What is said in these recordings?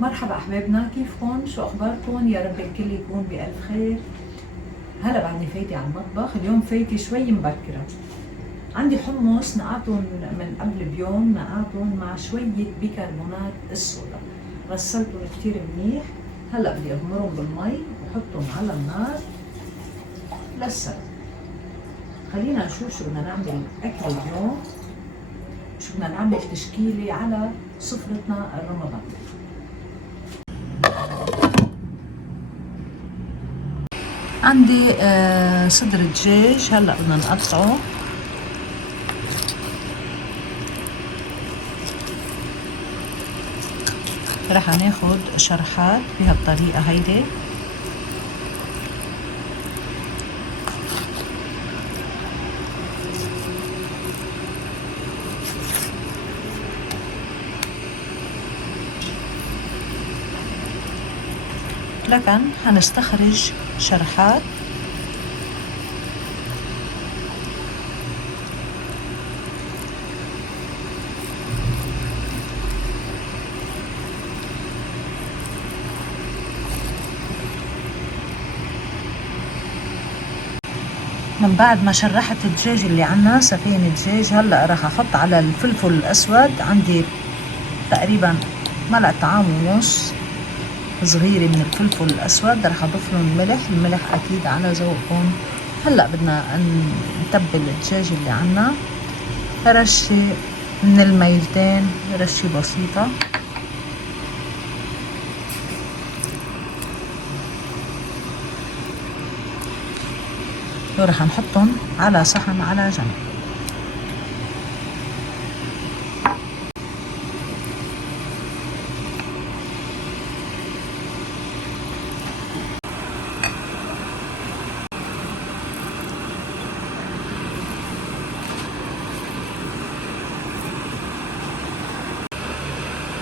مرحبا أحبابنا، كيفكن؟ شو أخباركن؟ يا رب الكل يكون بألف خير. هلا بعدني فايتة على المطبخ، اليوم فايتة شوي مبكرة. عندي حمص نقعتن من قبل بيوم، نقعتن مع شوية بيكربونات الصودا، غسلتن كتير منيح. هلا بدي أغمرهم بالمي وحطهم على النار للسلق. خلينا نشوف شو بدنا نعمل أكل اليوم، شو بدنا نعمل تشكيلة على سفرتنا الرمضانية. عندي صدر دجاج هلا بدنا نقطعه. رح ناخد شرحات بهالطريقة هيدي. لكن هنستخرج شرحات من بعد ما شرحت الدجاج اللي عنا سفين دجاج. هلا راح احط على الفلفل الاسود، عندي تقريبا ملعقة طعام ونص صغيرة من الفلفل الاسود. راح اضيف لهم الملح اكيد على ذوقكم. هلا بدنا نتبل الدجاج اللي عنا، رشة من الميلتين، رشة بسيطة. ورح نحطهم على صحن على جنب.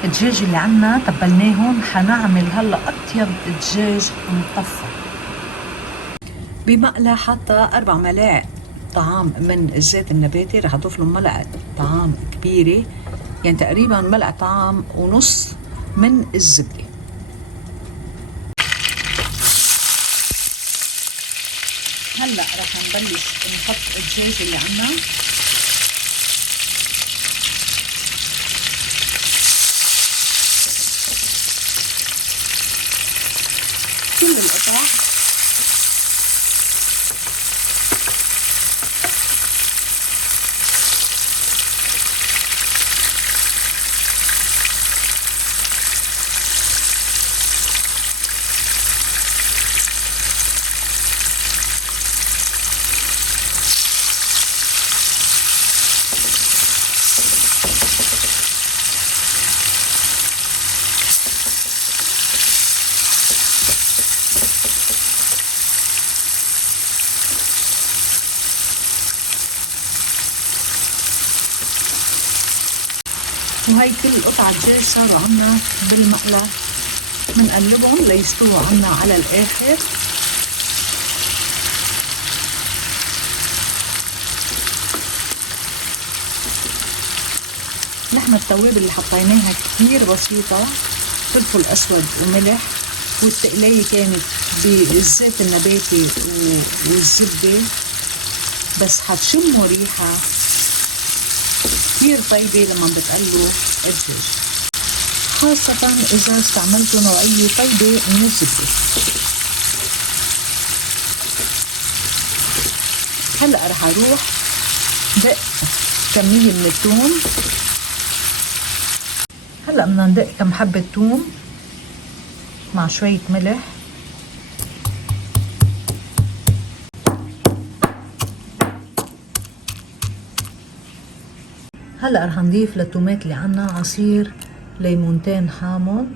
الدجاج اللي عنا تبلناهم، حنعمل هلا اطيب دجاج مطفى. بمقلة حاطة 4 ملاعق طعام من الزيت النباتي، رح اضيف لهم ملعقة طعام كبيرة، يعني تقريبا ملعقة طعام ونص من الزبدة. هلا رح نبلش نحط الدجاج اللي عنا. كل القطع وهي كل قطع دجاج صاروا عنا بالمقلة، منقلبهم ليستووا عنا على الاخر. نحن التوابل اللي حطيناها كتير بسيطة، فلفل اسود وملح، والتقلية كانت بالزيت النباتي والزبدة، بس حتشموا ريحة كتير طيبة لما بتقلوا الدجاج، خاصة إذا استعملتوا نوعية طيبة من الزبدة. هلأ رح أروح دق كمية من الثوم. هلأ بدنا ندق كم حبة ثوم مع شوية ملح. هلأ رح نضيف للتومات اللي عنا عصير ليمونتين حامض،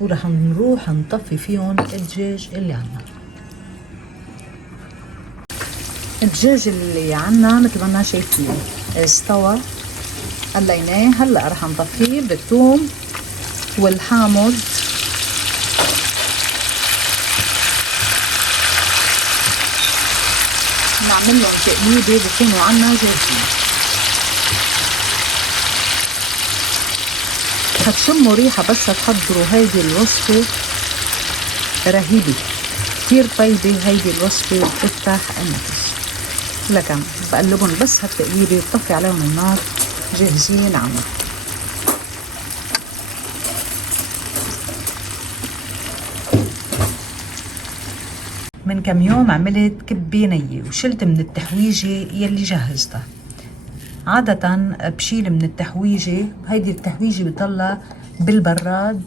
ورح نروح نطفي فيهم الدجاج اللي عنا. الدجاج اللي عنا مثل ما شايفين استوى، قليناه. هلا رح نطفيه بالثوم والحامض. نعمل لهم تقليبه بكونوا عنا جاهزين. رح تشموا ريحة بس تحضروا هيدي الوصفة رهيبة، كتير طيبة هيدي الوصفة وبتفتح النفس. لكن بقلبهم بس هالتقليبة بطفي عليهم النار، جاهزين عمل. من كم يوم عملت كبة نية وشلت من التحويجة يلي جهزتها. عادة بشيل من التحويجة، هيدي التحويجة بتضلها بالبراد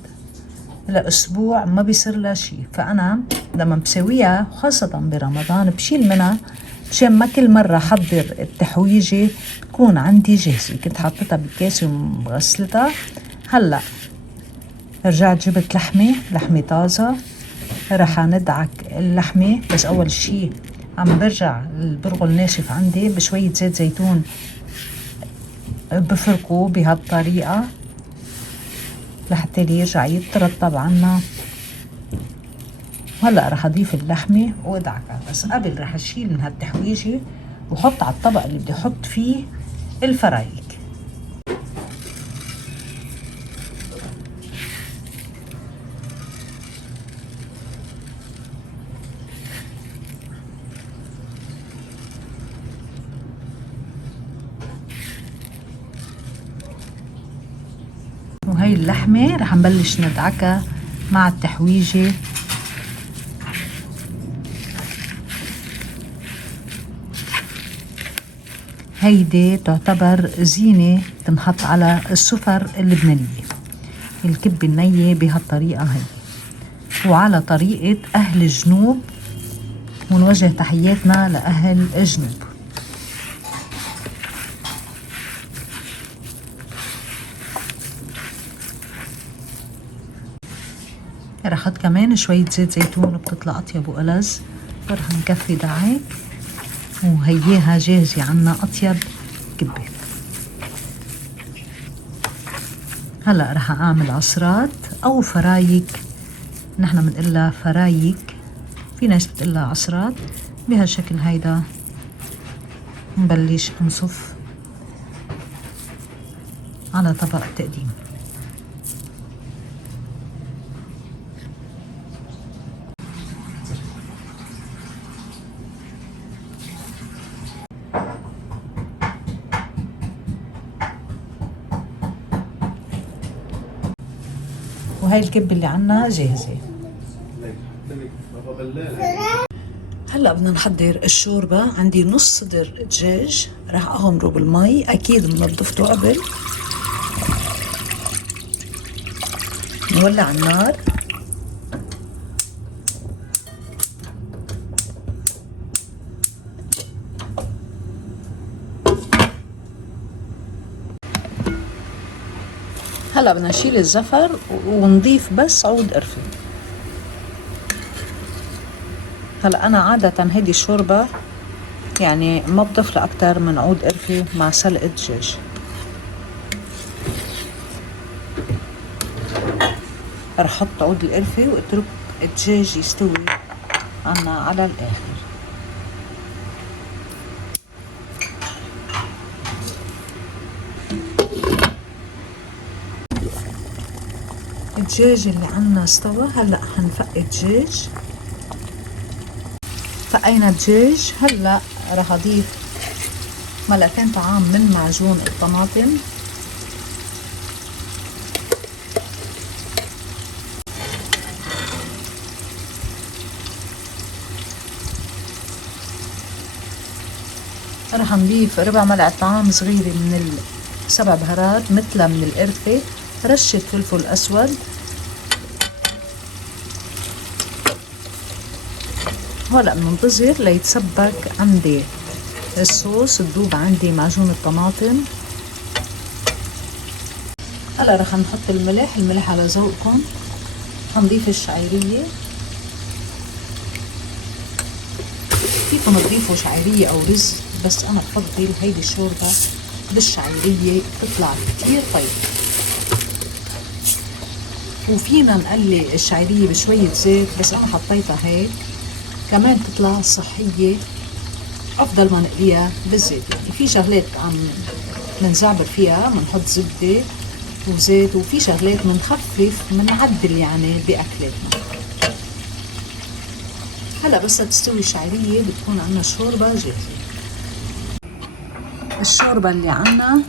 لأسبوع ما بيصير لها شي، فأنا لما بسويها خاصة برمضان بشيل منها مشان ما كل مرة حضر التحويجة تكون عندي جاهزة. كنت حطيتها بكاسة ومغسلتها. هلأ رجعت جبت لحمة طازة، رح ندعك اللحمة. بس أول شي عم برجع البرغل ناشف عندي بشوية زيت زيتون بفركه بهالطريقة لحتى يرجع يترطب عنا. وهلا رح اضيف اللحمة وادعكها. بس قبل رح اشيل من هالتحويجة وحط على الطبق اللي بدي احط فيه الفرايك. وهي اللحمة رح نبلش ندعكها مع التحويجة. هيدي تعتبر زينة تنحط على السفر اللبنانية، الكبة النية بهالطريقة هي. وعلى طريقة أهل الجنوب، ونوجه تحياتنا لأهل الجنوب. رح احط كمان شوية زيت زيتون بتطلع أطيب وألذ. ورح نكفي دعاك وهياها جاهزة عنا أطيب كبة. هلأ رح أعمل عصرات أو فرايك، نحن بنقلها فرايك، في ناس بتقلها عصرات. بهالشكل هيدا نبلش نصف على طبق تقديم. وهي الكبة اللي عنا جاهزة. هلا بدنا نحضر الشوربة. عندي نص صدر دجاج راح اغمره بالمي، اكيد منظفته قبل. نولع النار. هلا بدنا نشيل الزفر ونضيف بس عود قرفة. هلا انا عادة هيدي الشوربة يعني ما بضيف لها اكتر من عود قرفة مع سلق الدجاج. رح احط عود القرفة واترك الدجاج يستوي عنا على الاخر. الدجاج اللي عنا استوى. هلا حنفق الدجاج. فقينا الدجاج. هلا رح اضيف ملعقتين طعام من معجون الطماطم. رح نضيف ربع ملعقة طعام صغيرة من السبع بهارات، مثلها من القرفة، رشة فلفل اسود. هلا بننتظر ليتسبك عندي الصوص، تذوب عندي معجون الطماطم. هلا رح نحط الملح على ذوقكم. هنضيف الشعيرية. فيكم تضيفوا شعيرية او رز، بس انا بفضل هيدي الشوربة بالشعيرية، بتطلع كتير طيبة. وفينا نقلي الشعيرية بشوية زيت، بس انا حطيتها هيك كمان تطلع صحية افضل ما نقليها بالزيت. يعني في شغلات عم منزعبر فيها، منحط زبدة وزيت، وفي شغلات بنخفف بنعدل يعني بأكلاتنا. هلا بس تستوي الشعرية بتكون عنا شوربة جاهزة. الشوربة اللي عنا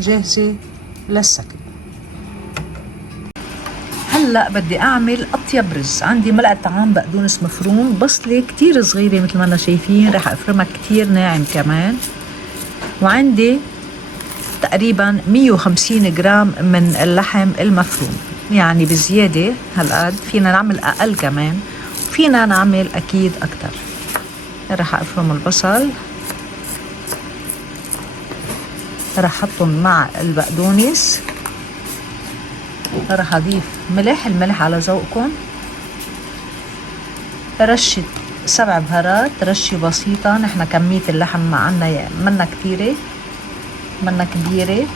جاهزة للسكن. هلا بدي اعمل اطيب رز. عندي ملعقة طعام بقدونس مفروم، بصلة كتير صغيرة مثل ما شايفين، رح افرمها كتير ناعم كمان، وعندي تقريبا 150 جرام من اللحم المفروم، يعني بزيادة هالقد. فينا نعمل اقل كمان، فينا نعمل اكيد اكتر. رح افرم البصل، رح احطهم مع البقدونس، رح اضيف الملح على ذوقكم، رشة 7 بهارات، رشة بسيطة. نحن كمية اللحم معنا منا كتيرة منا كبيرة،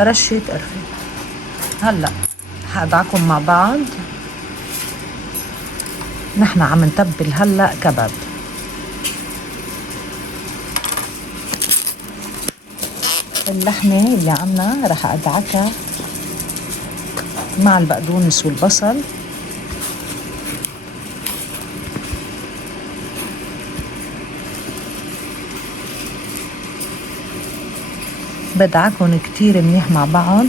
رشة قرفة. هلا هدعكم مع بعض. نحن عم نتبل هلا كباب. اللحمة اللي عنا رح ادعكها مع البقدونس والبصل. بدعكهم كتير منيح مع بعض.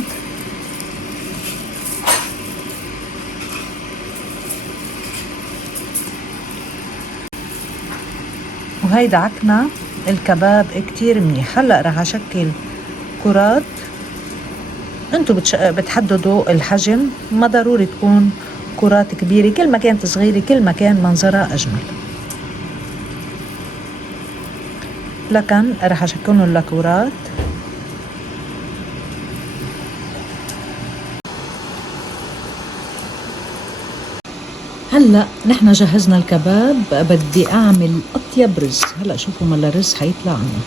وهي دعكنا الكباب كتير منيح. هلأ رح اشكل كرات. انتو بتحددوا الحجم، ما ضروري تكون كرات كبيرة، كل ما كانت صغيرة كل ما كان منظرها اجمل. لكن رح اشكلهم لكرات. هلا نحن جهزنا الكباب، بدي اعمل اطيب رز. هلا شوفوا ملا الرز حيطلع عنا.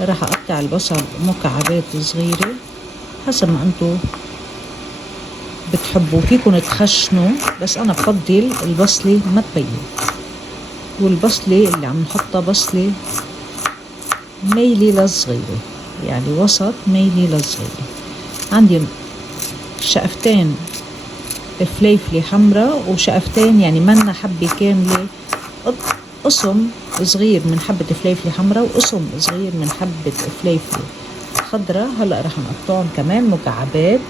راح اقطع البصل مكعبات صغيرة حسب ما انتو بتحبوا، فيكن تخشنوا، بس انا بفضل البصلة ما تبين. والبصلة اللي عم نحطها بصلة ميلي للصغيرة، يعني وسط ميلي للصغيرة. عندي شقفتين فليفلة حمراء وشقفتين، يعني منا حبة كاملة، قسم صغير من حبة فليفلة حمراء وقسم صغير من حبة فليفلة خضراء. هلا رح نقطعهم كمان مكعبات.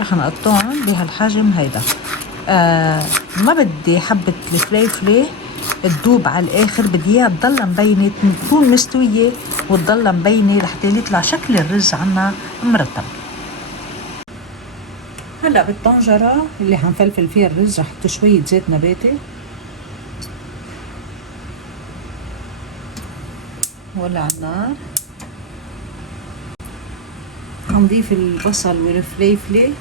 رح نقطعهم بهالحجم هيدا. ما بدي حبة الفليفلة تدوب على الاخر، بدي اياها تضل مبينة، تكون مستوية وتضل مبينة لحتى يطلع شكل الرز عنا مرتب. هلا بالطنجرة اللي حنفلفل فيها الرز رح احط شوية زيت نباتي، ولع على النار. حنضيف البصل والفليفلة،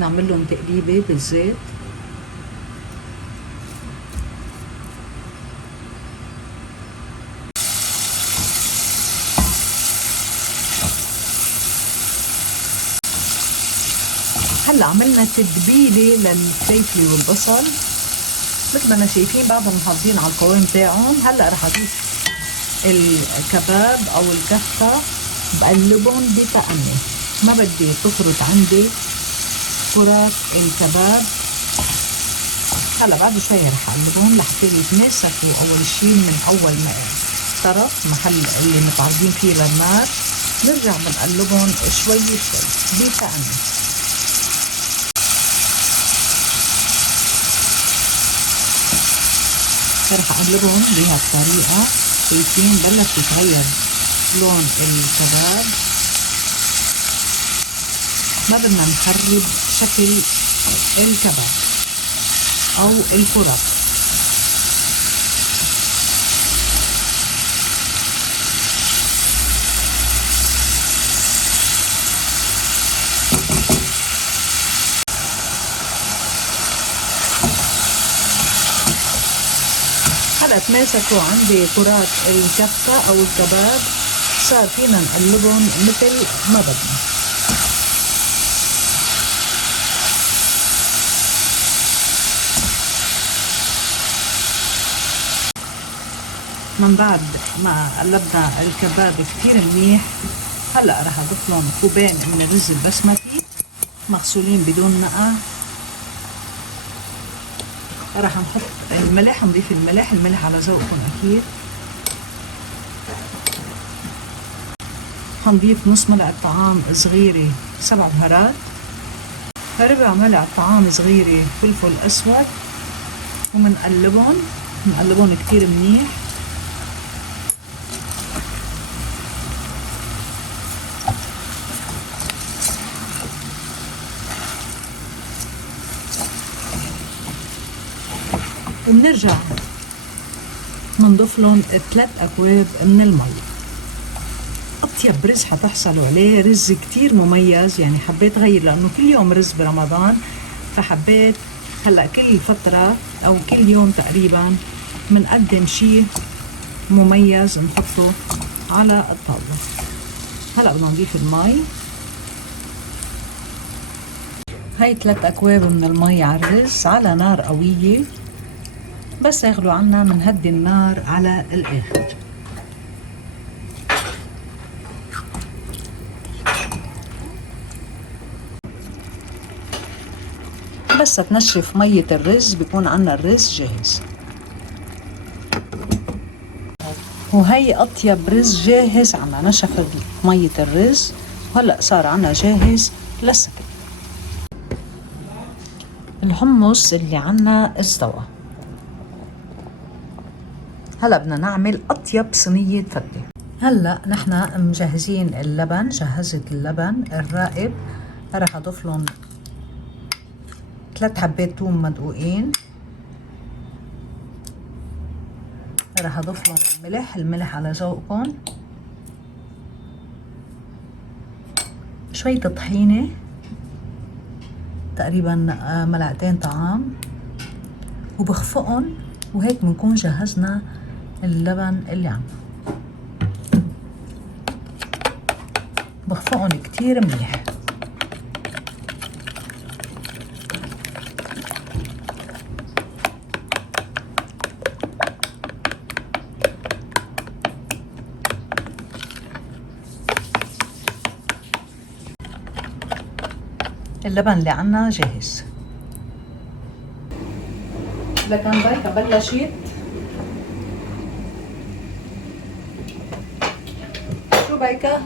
نعمل لهم تقليبة بالزيت. هلا عملنا تتبيلة للفليفلة والبصل مثل ما شايفين، بعضهم محافظين على القوام تاعهم. هلا رح اضيف الكباب او الكفتة، بقلبهم بتأني، ما بدي تفرط عندي كرات الكباب. هلا بعد شوي رح اقلبهم لحتى يتماسكوا اول شي من اول ما طرف محل اللي متعرضين فيه للنار. نرجع بنقلبهم شوي شوي بتأني. رح اقلبهم بهالطريقة. شايفين بلش يتغير لون الكباب، ما بدنا نخرب شكل الكباب او الكرات. هلا تماسكوا عندي كرات الكفتة او الكباب، صار فينا نقلبهم مثل ما بدنا. من بعد ما قلبنا الكباب كتير منيح، هلا رح اضيف لهم كوبين من الرز البسمتي مغسولين بدون نقع. رح نحط الملح، نضيف الملح على ذوقكم اكيد. هنضيف نص ملعقة طعام صغيرة سبع بهارات، ربع ملعقة طعام صغيرة فلفل اسود، ومنقلبهم كتير منيح. وبنرجع منضيف لهم 3 أكواب من المي. أطيب رز حتحصلوا عليه، رز كتير مميز، يعني حبيت غير لأنه كل يوم رز برمضان، فحبيت هلأ كل فترة أو كل يوم تقريبا منقدم شي مميز نحطه على الطاولة. هلأ بدنا نضيف المي، هاي 3 أكواب من المي على الرز على نار قوية، بس يغلوا عنا منهدي النار على الآخر. بس تنشف مية الرز بيكون عنا الرز جاهز. وهي أطيب رز جاهز، عنا نشفت مية الرز وهلأ صار عنا جاهز للسكت. الحمص اللي عنا استوى، هلا بدنا نعمل أطيب صينية فتة. هلا نحنا مجهزين اللبن، جهزت اللبن الرائب، رح اضيف لهم 3 حبات ثوم مدقوقين، رح اضيف لهم الملح على ذوقكم، شوية طحينة تقريبا 2 ملعقتين طعام، وبخفقهم، وهيك بنكون جهزنا اللبن اللي عنا. بخفقهم كتير منيح. اللبن اللي عنا جاهز. لكن بايكا بلشت. شو بايكا؟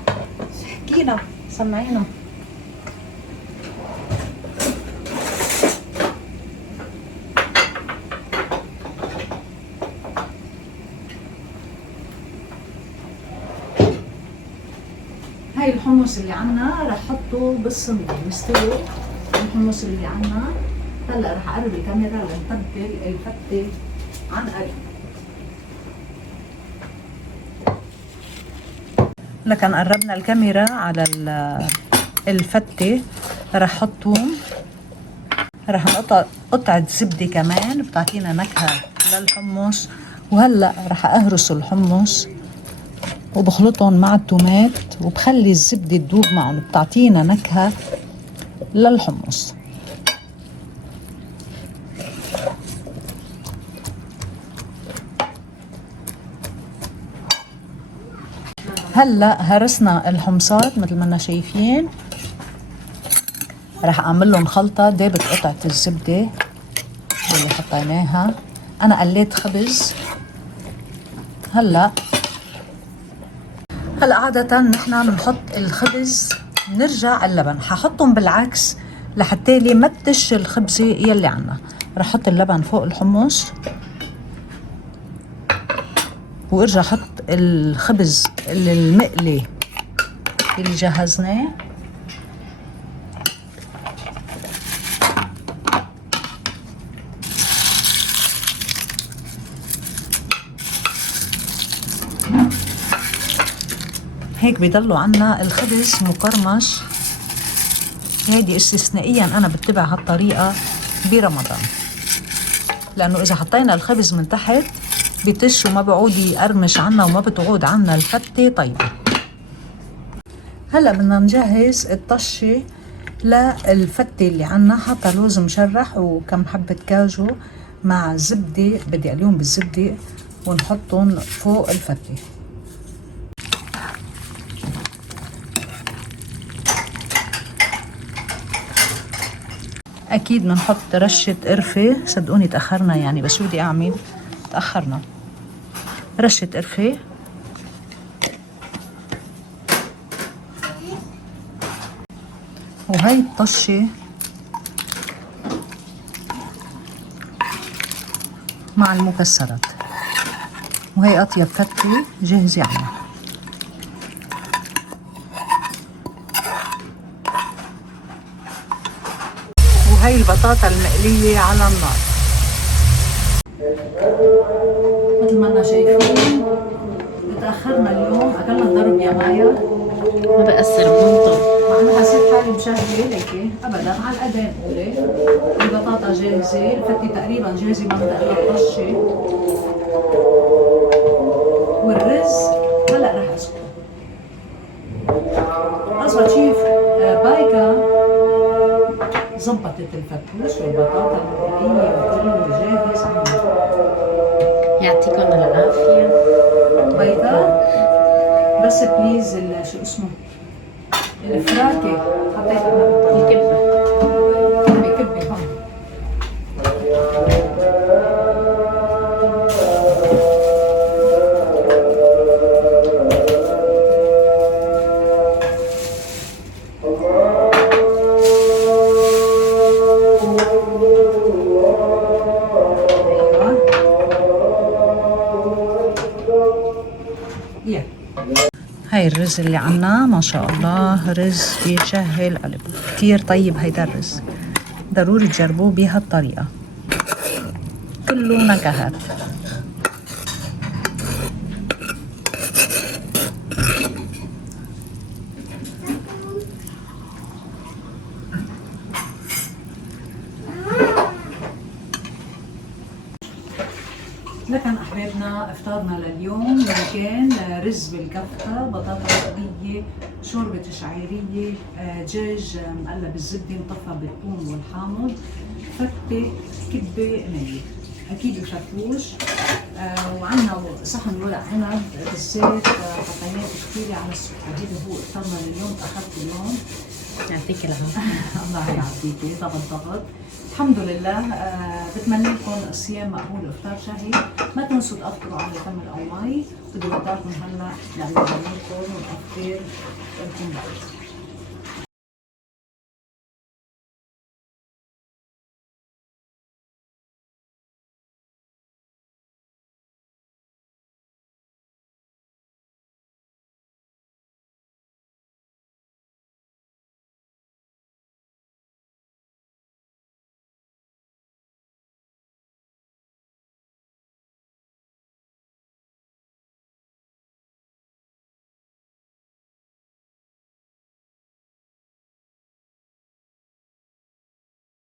احكينا، سمعينا. هاي الحمص اللي عنا رح حطه بالصينية مستوي. الحمص اللي عنا هلا رح اقرب الكاميرا لنتبل الفتة عن قريب. لكن قربنا الكاميرا على الفتة، رح احط ثوم، رح نقطع قطعة زبدة كمان بتعطينا نكهة للحمص، وهلا رح اهرس الحمص وبخلطهم مع التومات وبخلي الزبدة تذوب معهم، بتعطينا نكهة للحمص. هلا هرسنا الحمصات مثل ما احنا شايفين، رح اعمل لهم خلطة. دابت قطعة الزبدة اللي حطيناها، انا قليت خبز. هلا عادة نحن بنحط الخبز نرجع اللبن، ححطهم بالعكس لحتى لي ما تدش الخبزة يلي عنا. رح احط اللبن فوق الحمص وارجع احط الخبز المقلي اللي جهزناه. هيك بيضلوا عنا الخبز مقرمش. هيدي استثنائيا انا بتبع هالطريقة برمضان، لانه اذا حطينا الخبز من تحت بتش وما بعود يقرمش عنا وما بتعود عنا الفتة طيبة. هلا بدنا نجهز الطشة للفتة اللي عنا. حاطة لوز مشرح وكم حبة كاجو مع زبدة، بدي اقليهم بالزبدة ونحطهم فوق الفتة. اكيد بنحط رشة قرفة، صدقوني تأخرنا يعني، بس شو بدي اعمل، تأخرنا. رشة قرفة وهي الطشة مع المكسرات، وهي أطيب فتة جاهزة عنا. وهي البطاطا المقلية على النار. مثل ما انا شايفين تأخرنا اليوم، أكلنا ضرب يا مايا. ما بأثر بنطر، مع انه حسيت حالي مشهية هيك ابدا، على الأذان قولي. البطاطا جاهزة، الفتة تقريبا جاهزة، ما بدها الا الطشة. والرز هلا رح اسكته. اصبح شيف بايكا زبطت الفتوش والبطاطا المقلية وكله جاهز عندنا. يعطيكم العافية. بايكا بس بليز شو اسمه الفراكة حطيتها الكبة كبة هون. هاي الرز اللي عنا ما شاء الله، رز بيشهي قلب، كتير طيب. هيدا الرز ضروري تجربوه بهالطريقة، كله نكهات. لكن احبابنا افطارنا لليوم كان رز بالكفته، بطاطا مقليه، شوربه شعيريه، دجاج مقلى بالزبده مطفى بالثوم والحامض، فته، كبه نيه، اكيد الفتوش. وعندنا صحن ورق عنب بالزيت، حطيناه كثير على السكر. هيدا هو افطارنا لليوم. اخذت اليوم يعطيك العافية. الله يعافيكي. ضغط الحمد لله. بتمنى لكم صيام مقبول وافطار شهي. ما تنسوا تفطروا على تمر او مي. بدي ودعكم هلا لعند جميلكم ونفطر لكم بعد.